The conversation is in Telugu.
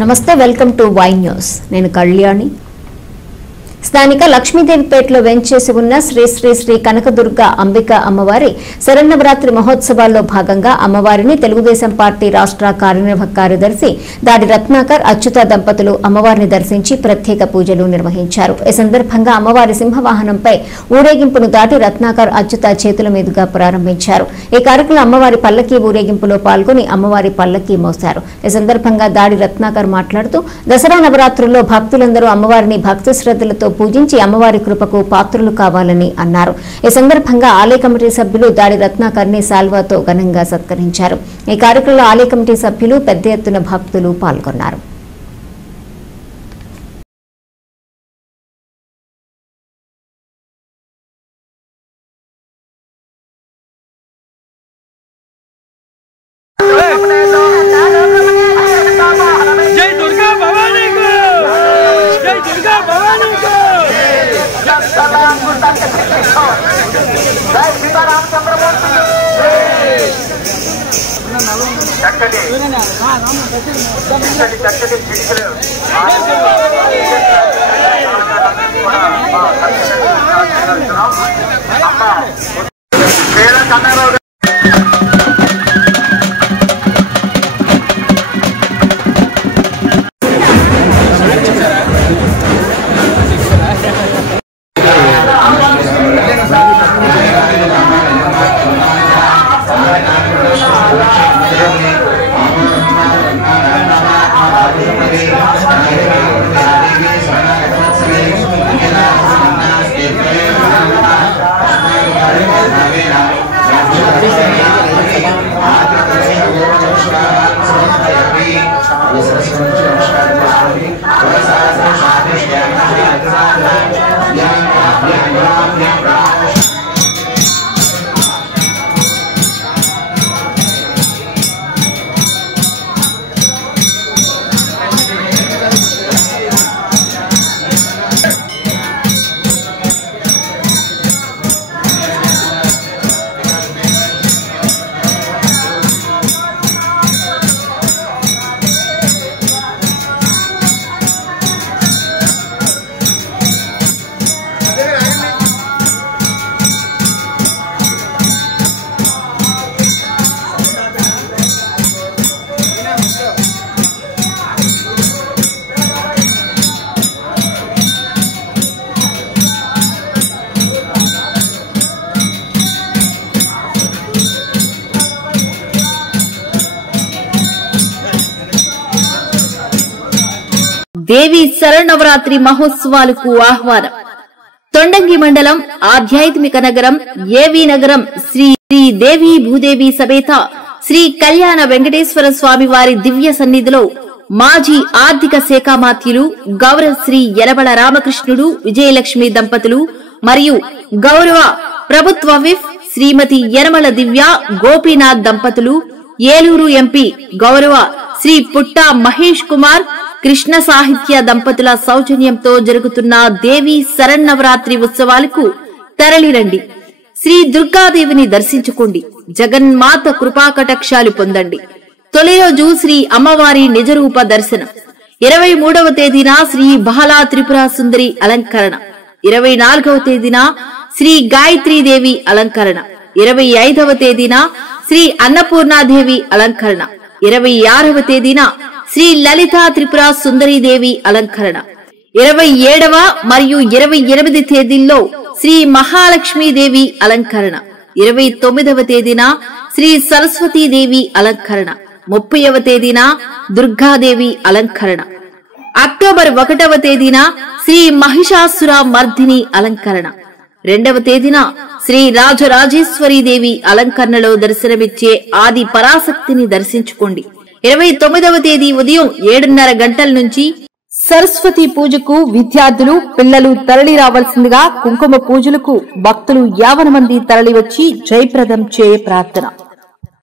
నమస్తే వెల్కమ్ టు వై న్యూస్ నేను కళ్యాణి స్థానిక లక్ష్మీదేవిపేటలో వెంచేసి ఉన్న శ్రీ శ్రీ శ్రీ కనకదుర్గ అంబిక అమ్మవారి శరన్నవరాత్రి మహోత్సవాల్లో భాగంగా అమ్మవారిని తెలుగుదేశం పార్టీ రాష్ట్ర కార్యనిర్వాహక కార్యదర్శి దాడి రత్నాకర్ అచ్యుత దంపతులు అమ్మవారిని దర్శించి ప్రత్యేక పూజలు నిర్వహించారు. ఈ సందర్భంగా అమ్మవారి సింహవాహనంపై ఊరేగింపును దాటి రత్నాకర్ అచ్యుత చేతుల మీదుగా ప్రారంభించారు. ఈ కార్యక్రమంలో అమ్మవారి పల్లకీ ఊరేగింపులో పాల్గొని అమ్మవారి పల్లకీ మోశారు. ఈ సందర్భంగా దాడి రత్నాకర్ మాట్లాడుతూ దసరా నవరాత్రుల్లో భక్తులందరూ అమ్మవారిని భక్తి శ్రద్ధలతో పూజించి అమ్మవారి కృపకు పాత్రులు కావాలని అన్నారు. ఈ సందర్భంగా ఆలయ కమిటీ సభ్యులు దాడి రత్నాకర్ ని సాల్వాతో ఘనంగా సత్కరించారు. ఈ కార్యక్రమంలో ఆలయ కమిటీ సభ్యులు పెద్ద ఎత్తున భక్తులు పాల్గొన్నారు. దేవి శరన్నవరాత్రి మహోత్సవాలకు ఆహ్వానం. తొండంగి మండలం ఆధ్యాత్మిక నగరం ఏవి నగరం శ్రీ శ్రీ దేవి భూదేవి సమేత శ్రీ కళ్యాణ వెంకటేశ్వర స్వామి వారి దివ్య సన్నిధిలో మాజీ ఆర్థిక శాఖ మాత్యులు గౌరవ శ్రీ యనమల రామకృష్ణుడు విజయలక్ష్మి దంపతులు మరియు గౌరవ ప్రభుత్వ విప్ శ్రీమతి యనమల దివ్య గోపీనాథ్ దంపతులు, ఏలూరు ఎంపీ గౌరవ శ్రీ పుట్ట మహేష్ కుమార్ కృష్ణ సాహిత్య దంపతుల సౌజన్యంతో జరుగుతున్న దేవి శరన్నవరాత్రి ఉత్సవాలకు తరలిరండి. శ్రీ దుర్గాదేవిని దర్శించుకోండి. జగన్మాత కృపాకటాక్షాలు పొందండి. తొలి రోజు శ్రీ అమ్మవారి నిజరూప దర్శనం. 23వ తేదీన శ్రీ బాలా త్రిపుర సుందరి అలంకరణ. 24వ తేదీన శ్రీ గాయత్రీదేవి అలంకరణ. 25వ తేదీన శ్రీ అన్నపూర్ణాదేవి అలంకరణ. 26వ తేదీన శ్రీ లలితా త్రిపుర సుందరీదేవి అలంకరణ. 27వ మరియు 28 తేదీల్లో శ్రీ మహాలక్ష్మీదేవి అలంకరణ. 29వ తేదీన శ్రీ సరస్వతీదేవి అలంకరణ. 30వ తేదీన దుర్గాదేవి అలంకరణ. అక్టోబర్ 1వ తేదీన శ్రీ మహిషాసుర మర్దిని అలంకరణ. 2వ తేదీన శ్రీ రాజరాజేశ్వరీదేవి అలంకరణలో దర్శనమిచ్చే ఆది పరాశక్తిని దర్శించుకోండి. 29వ తేదీ ఉదయం 7:30 గంటల నుంచి సరస్వతి పూజకు విద్యార్థులు పిల్లలు తరలి రావాల్సిందిగా, కుంకుమ పూజలకు భక్తులు 50 మంది తరలివచ్చి జయప్రదం చేయ ప్రార్థన.